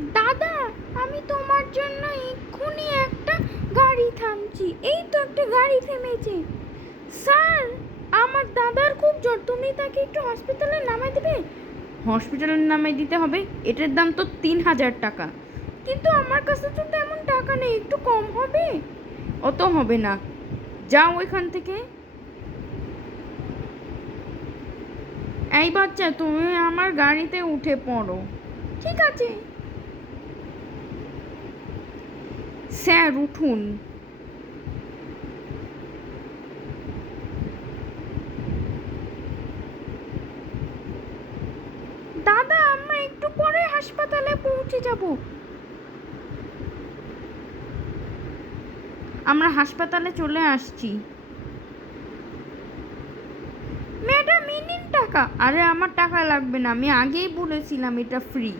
দাদা, আমি তোমার জন্য এক্ষুনি একটা গাড়ি থামছি। এই তো একটা গাড়ি থেমেছে। স্যার, আমার দাদার খুব জ্বর, তুমি তাকে একটু হসপিটালে নামাই দেবে? হসপিটালে নামাই দিতে হবে? এটার দাম তো 3,000 টাকা। কিন্তু আমার কাছে তো তেমন টাকা নেই, একটু কম হবে? অত হবে না, যাও ওইখান থেকে। এই বাচ্চা, তুমি আমার গাড়িতে উঠে পড়ো। ঠিক আছে স্যার, উঠুন। দাদা, আমরা একটু পরে হাসপাতালে পৌঁছে যাব। আমরা হাসপাতালে চলে আসছি। ম্যাডাম, এই নিন টাকা। আরে, আমার টাকা লাগবে না, আমি আগেই বলেছিলাম এটা ফ্রি।